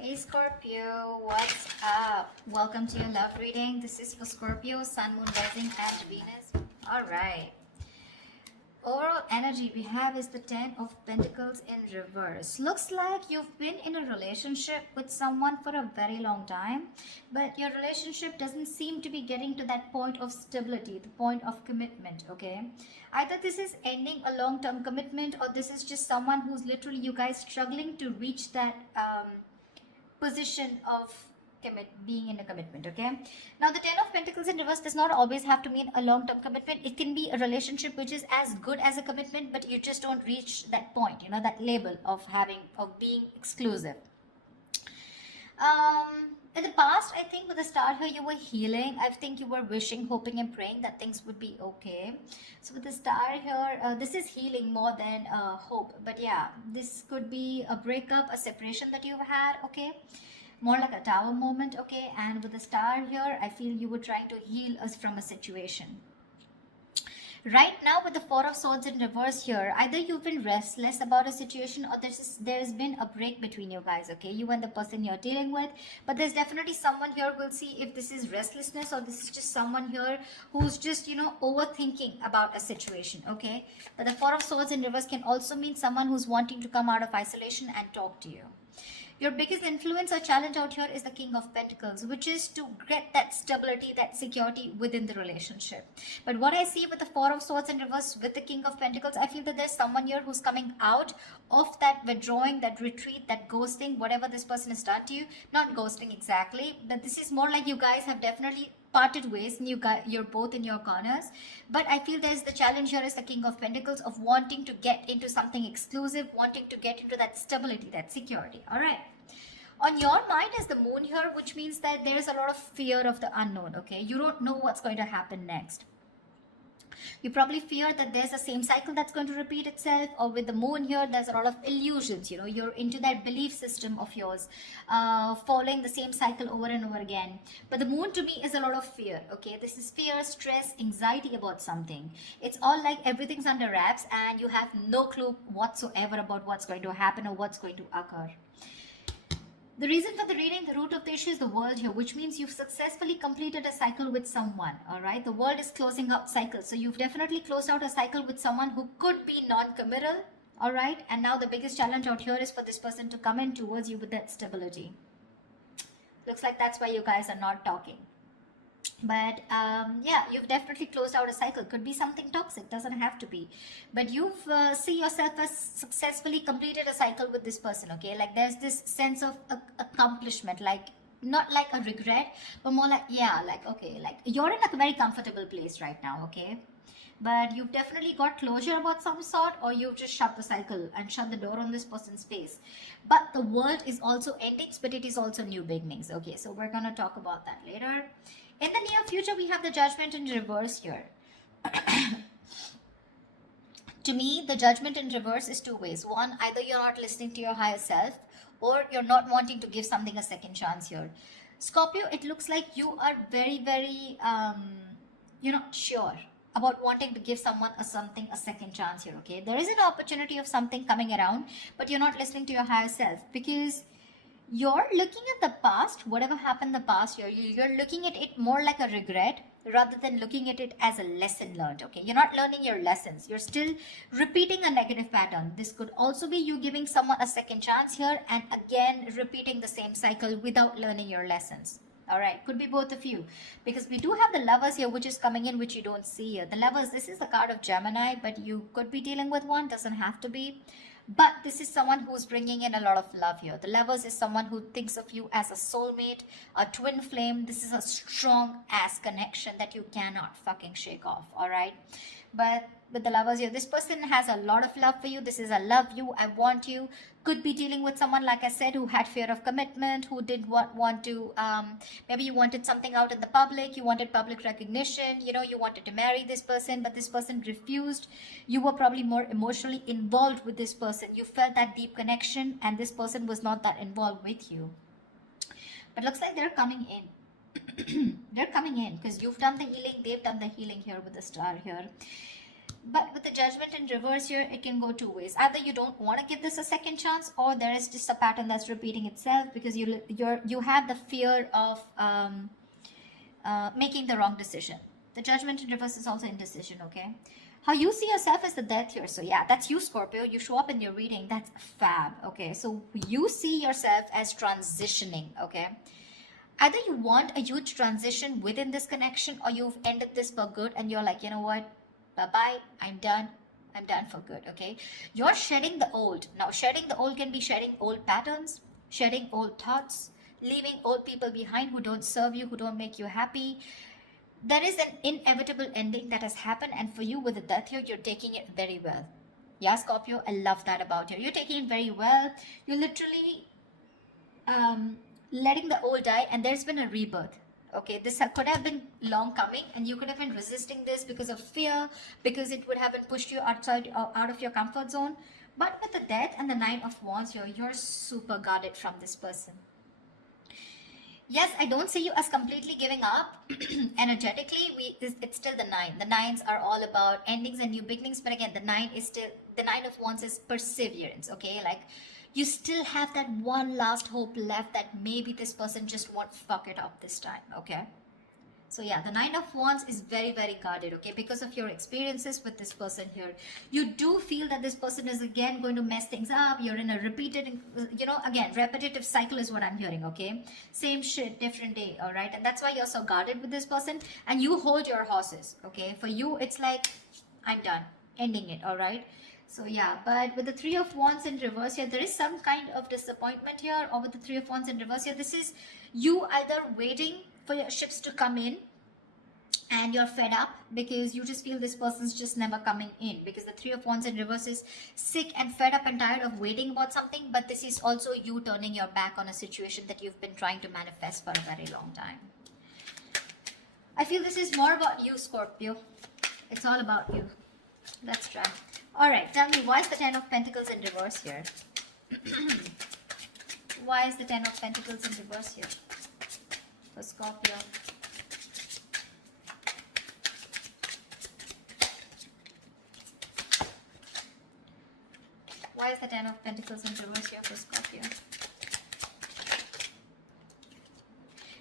Hey Scorpio, what's up? Welcome to your love reading. This is for Scorpio, Sun, Moon, Rising, and Venus. Alright. Overall energy we have is the Ten of Pentacles in reverse. Looks like you've been in a relationship with someone for a very long time, but your relationship doesn't seem to be getting to that point of stability, the point of commitment, okay? Either this is ending a long-term commitment, or this is just someone who's literally you guys struggling to reach that position of being in a commitment. Okay, now the Ten of Pentacles in reverse does not always have to mean a long-term commitment. It can be a relationship which is as good as a commitment, but you just don't reach that point, that label of being exclusive. In the past, I think with the star here, you were healing. I think you were wishing, hoping, and praying that things would be okay. So with the star here, this is healing more than hope. But yeah, this could be a breakup, a separation that you've had, okay? More like a tower moment, okay? And with the star here, I feel you were trying to heal us from a situation. Right now, with the Four of Swords in reverse here, either you've been restless about a situation, or there's been a break between you guys, okay? You and the person you're dealing with. But there's definitely someone here. We'll see if this is restlessness or this is just someone here who's just, overthinking about a situation, okay? But the Four of Swords in reverse can also mean someone who's wanting to come out of isolation and talk to you. Your biggest influence or challenge out here is the King of Pentacles, which is to get that stability, that security within the relationship. But what I see with the Four of Swords in reverse with the King of Pentacles, I feel that there's someone here who's coming out of that withdrawing, that retreat, that ghosting, whatever this person has done to you. Not ghosting exactly, but this is more like you guys have definitely parted ways and you're both in your corners. But I feel there's the challenge here is the King of Pentacles of wanting to get into something exclusive, wanting to get into that stability, that security. All right, on your mind is the Moon here, which means that there's a lot of fear of the unknown. Okay, you don't know what's going to happen next. You probably fear that there's the same cycle that's going to repeat itself, or with the Moon here, there's a lot of illusions. You're into that belief system of yours, following the same cycle over and over again. But the Moon to me is a lot of fear. Okay, this is fear, stress, anxiety about something. It's all like everything's under wraps and you have no clue whatsoever about what's going to happen or what's going to occur. The reason for the reading, the root of the issue is the world here, which means you've successfully completed a cycle with someone, all right? The world is closing out cycles. So you've definitely closed out a cycle with someone who could be non-committal, all right? And now the biggest challenge out here is for this person to come in towards you with that stability. Looks like that's why you guys are not talking. But yeah, you've definitely closed out a cycle. Could be something toxic, doesn't have to be. But you've see yourself as successfully completed a cycle with this person, okay? Like there's this sense of accomplishment, like not like a regret, but more like, yeah, like, okay, like you're in a very comfortable place right now, okay? But you've definitely got closure about some sort, or you've just shut the cycle and shut the door on this person's face. But the world is also endings, but it is also new beginnings. Okay, so we're gonna talk about that later. In the near future, we have the Judgment in reverse here. To me, the Judgment in reverse is two ways. One, either you're not listening to your higher self, or you're not wanting to give something a second chance here. Scorpio, it looks like you are very, very, sure about wanting to give someone a second chance here, okay? There is an opportunity of something coming around, but you're not listening to your higher self because you're looking at the past, whatever happened in the past year, you're looking at it more like a regret rather than looking at it as a lesson learned, okay? You're not learning your lessons. You're still repeating a negative pattern. This could also be you giving someone a second chance here and again repeating the same cycle without learning your lessons. All right, could be both of you, because we do have the Lovers here, which is coming in, which you don't see here. The Lovers, this is the card of Gemini, but you could be dealing with one, doesn't have to be. But this is someone who's bringing in a lot of love here. The Lovers is someone who thinks of you as a soulmate, a twin flame. This is a strong ass connection that you cannot fucking shake off, all right? But with the Lovers here, this person has a lot of love for you. This is a love you, I want you. Could be dealing with someone, like I said, who had fear of commitment, who did want to, maybe you wanted something out in the public, you wanted public recognition, you wanted to marry this person, but this person refused. You were probably more emotionally involved with this person. You felt that deep connection and this person was not that involved with you. But looks like they're coming in. They're coming in because you've done the healing, they've done the healing here with the star here. But with the Judgment in reverse here, it can go two ways. Either you don't want to give this a second chance, or there is just a pattern that's repeating itself because you have the fear of making the wrong decision. The Judgment in reverse is also indecision, okay? How you see yourself is the Death here. So yeah, that's you, Scorpio. You show up in your reading. That's fab, okay? So you see yourself as transitioning, okay? Either you want a huge transition within this connection, or you've ended this for good and you're like, you know what? Bye-bye. I'm done for good, okay? You're shedding the old. Now, shedding the old can be shedding old patterns, shedding old thoughts, leaving old people behind who don't serve you, who don't make you happy. There is an inevitable ending that has happened, and for you with the Death here, you're taking it very well. Yeah, Scorpio, I love that about you. You're taking it very well. You're literally letting the old die, and there's been a rebirth. Okay, this could have been long coming, and you could have been resisting this because of fear, because it would have been pushed you outside, out of your comfort zone. But with the Death and the Nine of Wands here, you're super guarded from this person. Yes, I don't see you as completely giving up. Energetically, it's still the nine. The nines are all about endings and new beginnings. But again, the Nine of Wands is perseverance. Okay, like you still have that one last hope left that maybe this person just won't fuck it up this time. Okay. So yeah, the Nine of Wands is very, very guarded, okay? Because of your experiences with this person here. You do feel that this person is again going to mess things up. You're in a repeated, again, repetitive cycle is what I'm hearing, okay? Same shit, different day, all right? And that's why you're so guarded with this person. And you hold your horses, okay? For you, it's like, I'm done, ending it, all right? So yeah, but with the Three of Wands in reverse here, there is some kind of disappointment here. Or with the Three of Wands in reverse here, this is you either waiting for your ships to come in and you're fed up because you just feel this person's just never coming in, because the Three of Wands in reverse is sick and fed up and tired of waiting about something. But this is also you turning your back on a situation that you've been trying to manifest for a very long time. I feel this is more about you, Scorpio. It's all about you. Let's try. All right, tell me, why is the Ten of Pentacles in reverse here? Why is the Ten of Pentacles in reverse here for Scorpio? Why is the Ten of Pentacles in reverse here for Scorpio?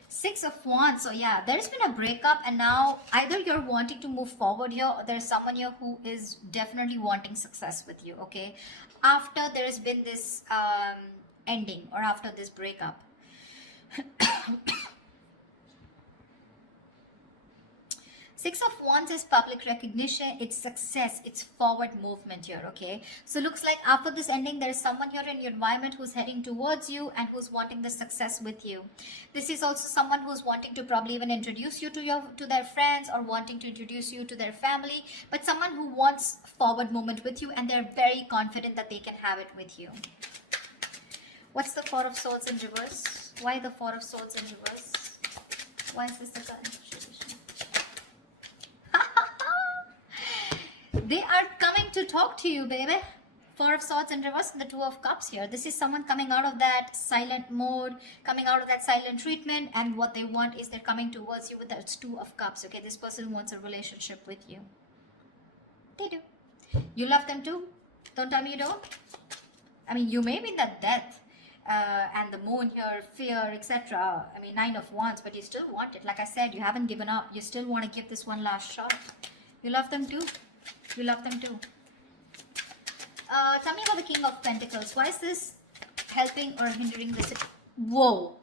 Six of Wands. So yeah, there's been a breakup, and now either you're wanting to move forward here, or there's someone here who is definitely wanting success with you, okay? After there's been this ending, or after this breakup. Six of Wands is public recognition, it's success, it's forward movement here, okay? So looks like after this ending, there is someone here in your environment who's heading towards you and who's wanting the success with you. This is also someone who's wanting to probably even introduce you to their friends, or wanting to introduce you to their family, but someone who wants forward movement with you, and they're very confident that they can have it with you. What's the Four of Swords in reverse? Why the Four of Swords in reverse? Why is this the current situation? They are coming to talk to you, baby. Four of Swords in reverse and the Two of Cups here. This is someone coming out of that silent mode, coming out of that silent treatment, and what they want is they're coming towards you with that Two of Cups, okay? This person wants a relationship with you. They do. You love them too. Don't tell me you don't. I mean, you may be in that Death and the Moon here, fear, etc. I mean, Nine of Wands, but you still want it. Like I said, you haven't given up. You still want to give this one last shot. You love them too. You love them too. Tell me about the King of Pentacles. Why is this helping or hindering this? Whoa.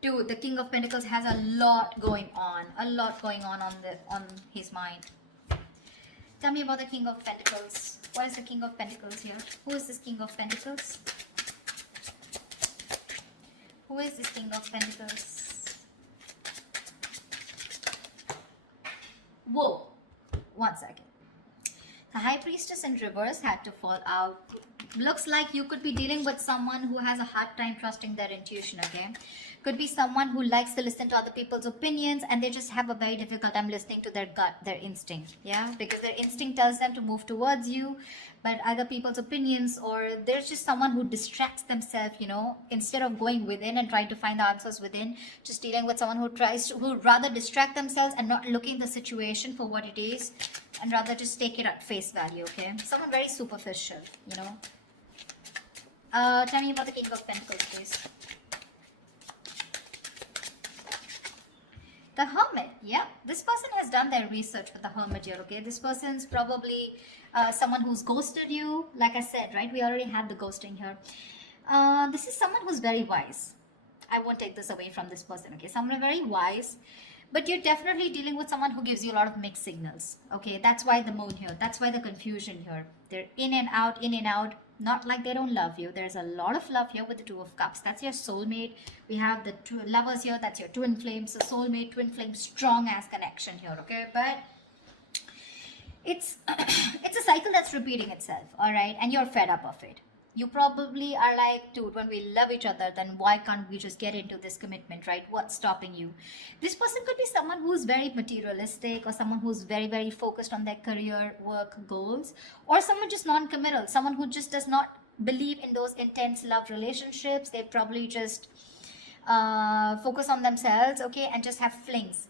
Dude, the King of Pentacles has a lot going on. A lot going on his mind. Tell me about the King of Pentacles. What is the King of Pentacles here? Who is this King of Pentacles? Who is this King of Pentacles? Whoa. 1 second. The High Priestess in reverse had to fall out. Looks like you could be dealing with someone who has a hard time trusting their intuition, okay? Could be someone who likes to listen to other people's opinions, and they just have a very difficult time listening to their gut, their instinct, yeah? Because their instinct tells them to move towards you, but other people's opinions, or there's just someone who distracts themselves, instead of going within and trying to find the answers within, just dealing with someone who rather distract themselves and not looking at the situation for what it is, and rather just take it at face value. Okay, someone very superficial. Tell me about the King of Pentacles, please. The Hermit. Yeah, this person has done their research with the Hermit here. Okay, this person's probably someone who's ghosted you. Like I said, right, we already had the ghosting here. This is someone who's very wise. I won't take this away from this person. Okay, someone very wise, but you're definitely dealing with someone who gives you a lot of mixed signals. Okay, that's why the moon here, that's why the confusion here. They're in and out, in and out. Not like they don't love you. There's a lot of love here with the Two of Cups. That's your soulmate. We have the two lovers here. That's your twin flames. So soulmate, twin flame, strong ass connection here. Okay, but it's it's a cycle that's repeating itself. All right, and you're fed up of it. You probably are like, dude, when we love each other, then why can't we just get into this commitment, right? What's stopping you? This person could be someone who's very materialistic, or someone who's very, very focused on their career, work, goals, or someone just non-committal, someone who just does not believe in those intense love relationships. They probably just focus on themselves, okay, and just have flings.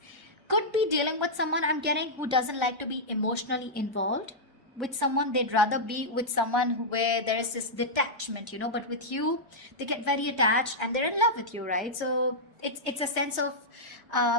Could be dealing with someone, I'm getting, who doesn't like to be emotionally involved with someone. They'd rather be with someone where there is this detachment, but with you they get very attached and they're in love with you, right? So it's a sense of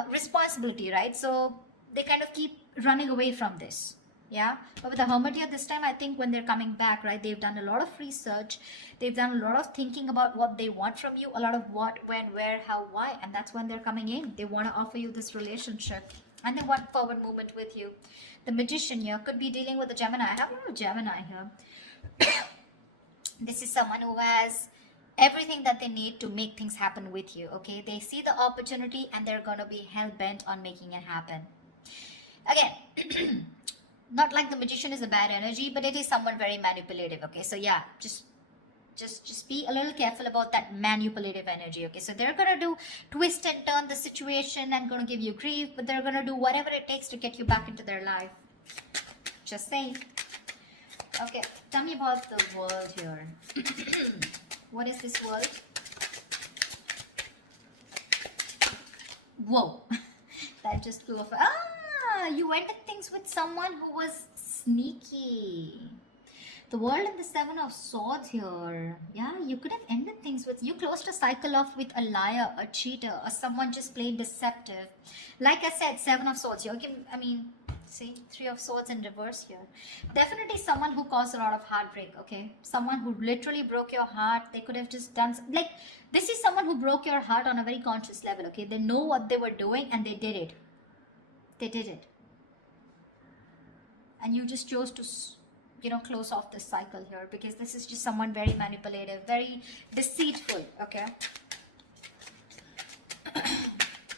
responsibility, right? So they kind of keep running away from this. Yeah, but with the Hermit here this time, I think when they're coming back, right, they've done a lot of research, they've done a lot of thinking about what they want from you, a lot of what, when, where, how, why, and that's when they're coming in. They want to offer you this relationship and they want forward movement with you. The Magician here could be dealing with a Gemini. I have a lot of Gemini here. This is someone who has everything that they need to make things happen with you. Okay, they see the opportunity and they're going to be hell-bent on making it happen. Again, not like the Magician is a bad energy, but it is someone very manipulative. Okay, so yeah, just be a little careful about that manipulative energy. Okay, so they're gonna do twist and turn the situation and gonna give you grief, but they're gonna do whatever it takes to get you back into their life. Just saying. Okay, tell me about the world here. What is this world? Whoa, that just flew off. You ended things with someone who was sneaky. The World and the Seven of Swords here. Yeah, you could have ended things with, you closed a cycle off with a liar, a cheater, or someone just plain deceptive. Like I said, Seven of Swords. See, Three of Swords in reverse here. Definitely someone who caused a lot of heartbreak, okay? Someone who literally broke your heart. They could have just done, like, this is someone who broke your heart on a very conscious level, okay? They know what they were doing and they did it. They did it. And you just chose to, close off this cycle here, because this is just someone very manipulative, very deceitful, okay?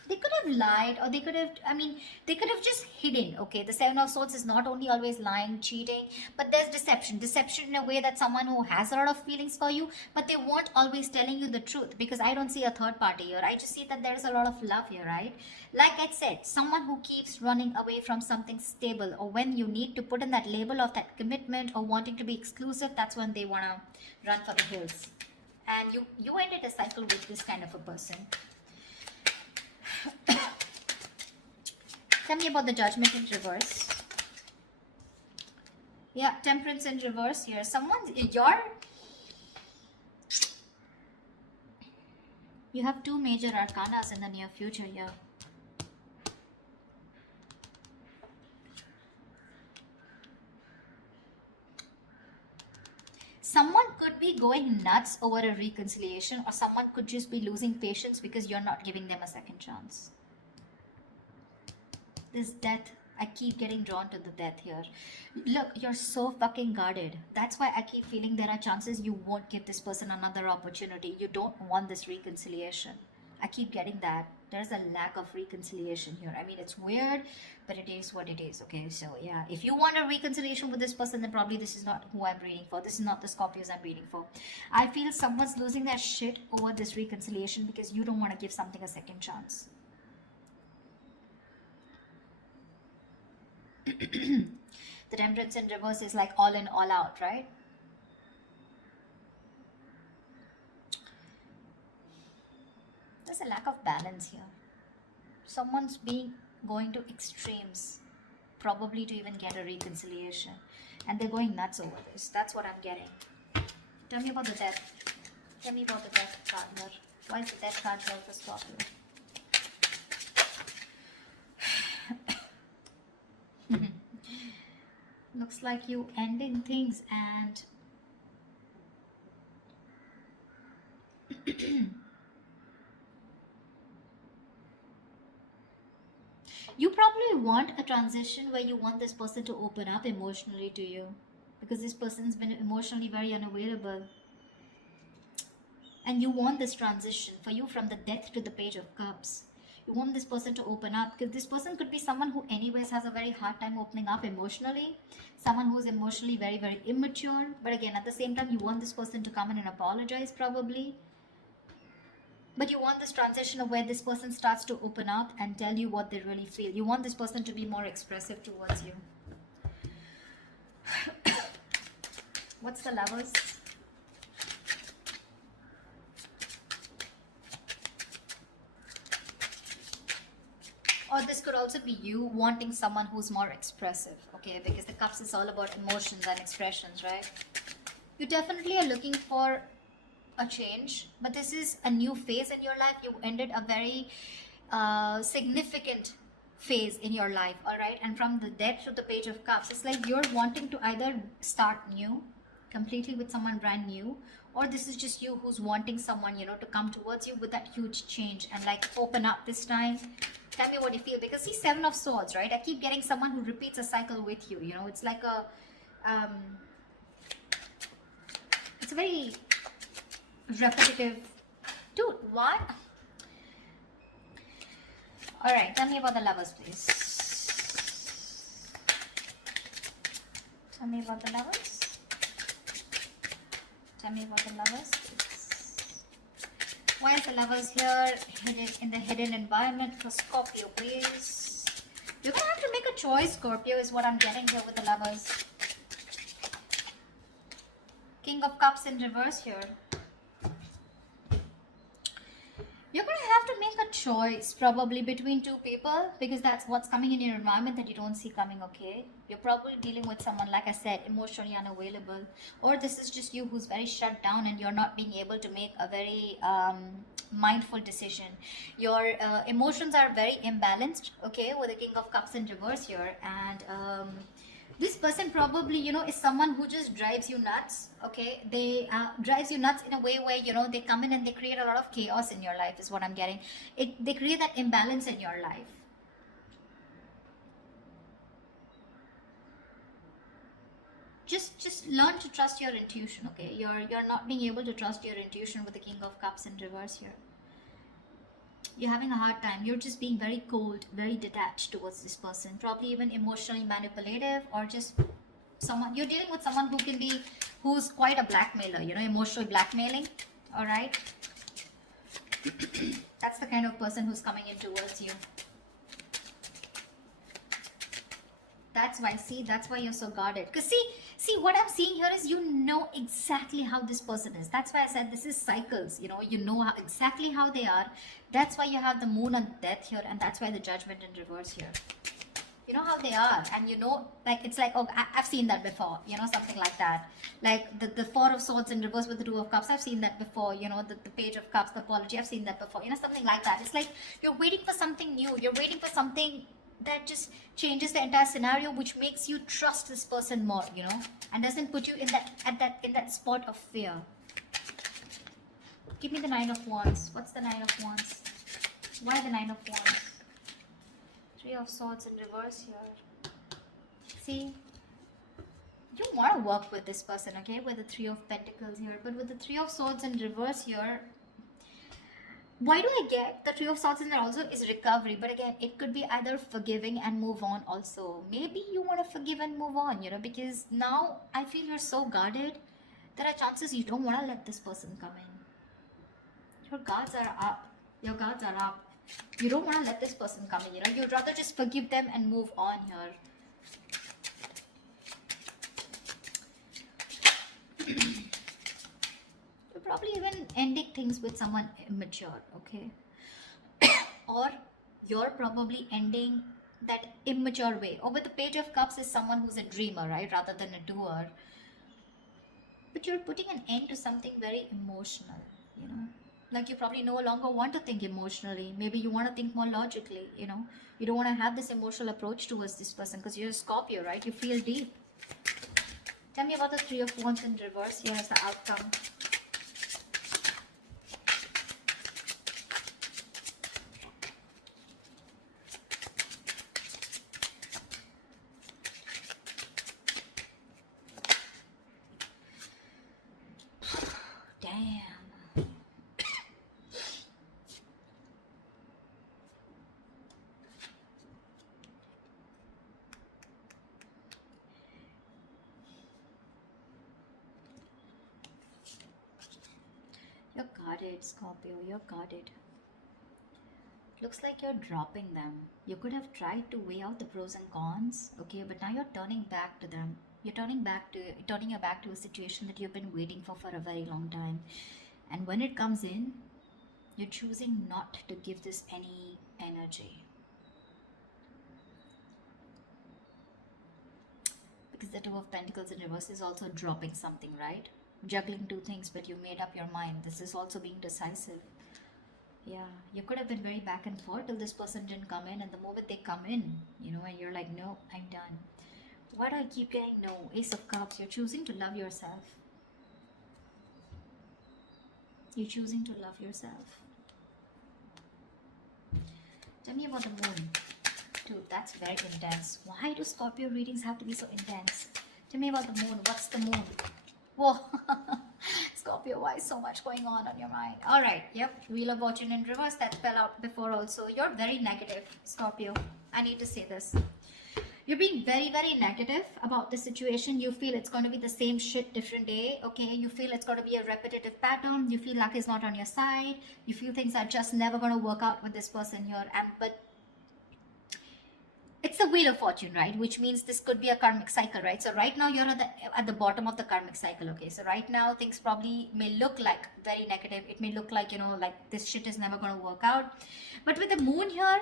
They could have lied, or they could have just hidden, okay? The Seven of Swords is not only always lying, cheating, but there's deception. Deception in a way that someone who has a lot of feelings for you, but they weren't always telling you the truth, because I don't see a third party here. I just see that there's a lot of love here, right? Like I said, someone who keeps running away from something stable, or when you need to put in that label of that commitment or wanting to be exclusive, that's when they want to run for the hills. And you ended a cycle with this kind of a person. Tell me about the Judgment in reverse. Yeah, Temperance in reverse here. You have two major arcanas in the near future here. Someone could be going nuts over a reconciliation, or someone could just be losing patience because you're not giving them a second chance. This death, I keep getting drawn to the death here. Look, you're so fucking guarded. That's why I keep feeling there are chances you won't give this person another opportunity. You don't want this reconciliation. I keep getting that. There's a lack of reconciliation here. I mean, it's weird, but it is what it is, okay? So, yeah, if you want a reconciliation with this person, then probably this is not who I'm reading for. This is not the Scorpios I'm reading for. I feel someone's losing their shit over this reconciliation because you don't want to give something a second chance. The Temperance in reverse is like all in, all out, right? There's a lack of balance here. Someone's going to extremes, probably to even get a reconciliation. And they're going nuts over this. That's what I'm getting. Tell me about the death. Tell me about the death card here. Why is the death card here for Scorpio? Looks like you ending things and you probably want a transition where you want this person to open up emotionally to you, because this person's been emotionally very unavailable. And you want this transition for you from the Death to the Page of Cups. You want this person to open up, because this person could be someone who anyways has a very hard time opening up emotionally. Someone who's emotionally very, very immature. But again, at the same time, you want this person to come in and apologize probably. But you want this transition of where this person starts to open up and tell you what they really feel. You want this person to be more expressive towards you. What's the Lovers? Or this could also be you wanting someone who's more expressive, okay? Because the Cups is all about emotions and expressions, right? You definitely are looking for a change, but this is a new phase in your life. You ended a very significant phase in your life, all right? And from the Death to the Page of Cups, it's like you're wanting to either start new, completely with someone brand new, or this is just you who's wanting someone, you know, to come towards you with that huge change and like open up this time. Tell me what you feel, because see, Seven of Swords, right? I keep getting someone who repeats a cycle with you, you know? It's like a it's a very repetitive. Dude, what? All right, tell me about the Lovers, please. Tell me about the Lovers. Tell me about the Lovers, please. Why is the Lovers here hidden in the hidden environment for Scorpio, please? You're gonna have to make a choice, Scorpio, is what I'm getting here with the Lovers. King of Cups in reverse here. You're going to have to make a choice probably between two people, because that's what's coming in your environment that you don't see coming, okay? You're probably dealing with someone, like I said, emotionally unavailable. Or this is just you who's very shut down and you're not being able to make a very mindful decision. Your emotions are very imbalanced, okay, with the King of Cups in reverse here. And this person probably, you know, is someone who just drives you nuts, okay? They drives you nuts in a way where, you know, they come in and they create a lot of chaos in your life is what I'm getting. They create that imbalance in your life. Just learn to trust your intuition, okay? You're not being able to trust your intuition with the King of Cups in reverse here. You're having a hard time. You're just being very cold, very detached towards this person. Probably even emotionally manipulative, or just someone, you're dealing with someone who's quite a blackmailer, you know, emotional blackmailing, all right? That's the kind of person who's coming in towards you. That's why, see, that's why you're so guarded. Because see, what I'm seeing here is you know exactly how this person is. That's why I said this is cycles, you know exactly how they are. That's why you have the Moon and Death here, and that's why the Judgment in reverse here. You know how they are, and you know, like, it's like, oh, I've seen that before, you know, something like that. Like the Four of Swords in reverse with the Two of Cups, I've seen that before, you know, the Page of Cups, the apology, I've seen that before, you know, something like that. It's like you're waiting for something new, you're waiting for something that just changes the entire scenario, which makes you trust this person more, you know, and doesn't put you in that spot of fear. Give me the Nine of Wands. What's the Nine of Wands? Why the Nine of Wands? Three of Swords in reverse here. See, you want to work with this person, okay, with the Three of Pentacles here, but with the Three of Swords in reverse here, why do I get the Three of Swords in there also is recovery? But again, it could be either forgiving and move on also. Maybe you want to forgive and move on, you know, because now I feel you're so guarded. There are chances you don't want to let this person come in. Your guards are up. Your guards are up. You don't want to let this person come in, you know. You'd rather just forgive them and move on here. You're probably even ending things with someone immature, okay? Or you're probably ending that immature way. Or with the Page of Cups is someone who's a dreamer, right? Rather than a doer. But you're putting an end to something very emotional, you know? Like you probably no longer want to think emotionally. Maybe you want to think more logically, you know? You don't want to have this emotional approach towards this person because you're a Scorpio, right? You feel deep. Tell me about the Three of Wands in reverse. Here is the outcome. Damn. You're guarded, Scorpio. You're guarded. Looks like you're dropping them. You could have tried to weigh out the pros and cons, okay, but now you're turning back to them. You're turning your back to a situation that you've been waiting for a very long time. And when it comes in, you're choosing not to give this any energy. Because the Two of Pentacles in reverse is also dropping something, right? Juggling two things, but you made up your mind. This is also being decisive. Yeah, you could have been very back and forth till this person didn't come in, and the moment they come in, you know, and you're like, no, I'm done. Why do I keep getting no? Ace of Cups. You're choosing to love yourself. You're choosing to love yourself. Tell me about the moon. Dude, that's very intense. Why do Scorpio readings have to be so intense? Tell me about the moon. What's the moon? Whoa. Scorpio, why is so much going on your mind? All right. Yep. Wheel of Fortune in reverse. That fell out before also. You're very negative, Scorpio. I need to say this. You're being very, very negative about the situation. You feel it's going to be the same shit different day, okay? You feel it's going to be a repetitive pattern. You feel luck is not on your side. You feel things are just never going to work out with this person here. But it's the Wheel of Fortune, right? Which means this could be a karmic cycle, right? So right now you're at the bottom of the karmic cycle, okay? So right now things probably may look like very negative. It may look like, you know, like this shit is never going to work out. But with the moon here,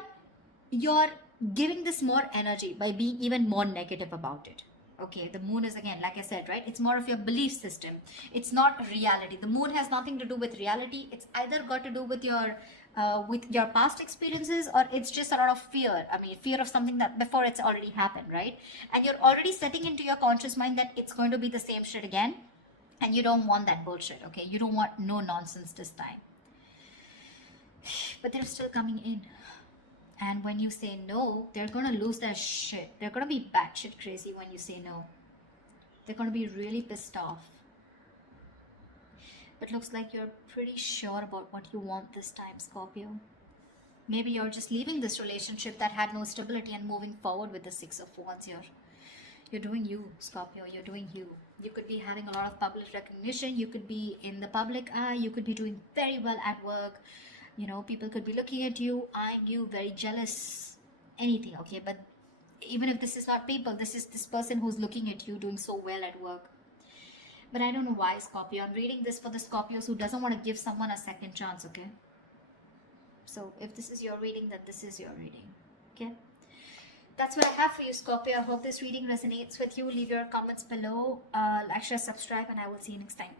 you're giving this more energy by being even more negative about it. Okay, the moon is, again, like I said, right, it's more of your belief system. It's not reality. The moon has nothing to do with reality. It's either got to do with your past experiences, or it's just a lot of fear. I mean, fear of something that before it's already happened, right? And you're already setting into your conscious mind that it's going to be the same shit again, and you don't want that bullshit. Okay, you don't want no nonsense this time. But they're still coming in. And when you say no, they're going to lose their shit. They're going to be batshit crazy when you say no. They're going to be really pissed off. But looks like you're pretty sure about what you want this time, Scorpio. Maybe you're just leaving this relationship that had no stability and moving forward with the Six of Wands here. You're doing you, Scorpio. You're doing you. You could be having a lot of public recognition. You could be in the public eye. You could be doing very well at work. You know, people could be looking at you, eyeing you, very jealous, anything, okay? But even if this is not people, this is this person who's looking at you doing so well at work. But I don't know why, Scorpio. I'm reading this for the Scorpios who doesn't want to give someone a second chance, okay? So if this is your reading, then this is your reading, okay? That's what I have for you, Scorpio. I hope this reading resonates with you. Leave your comments below, like, share, subscribe, and I will see you next time.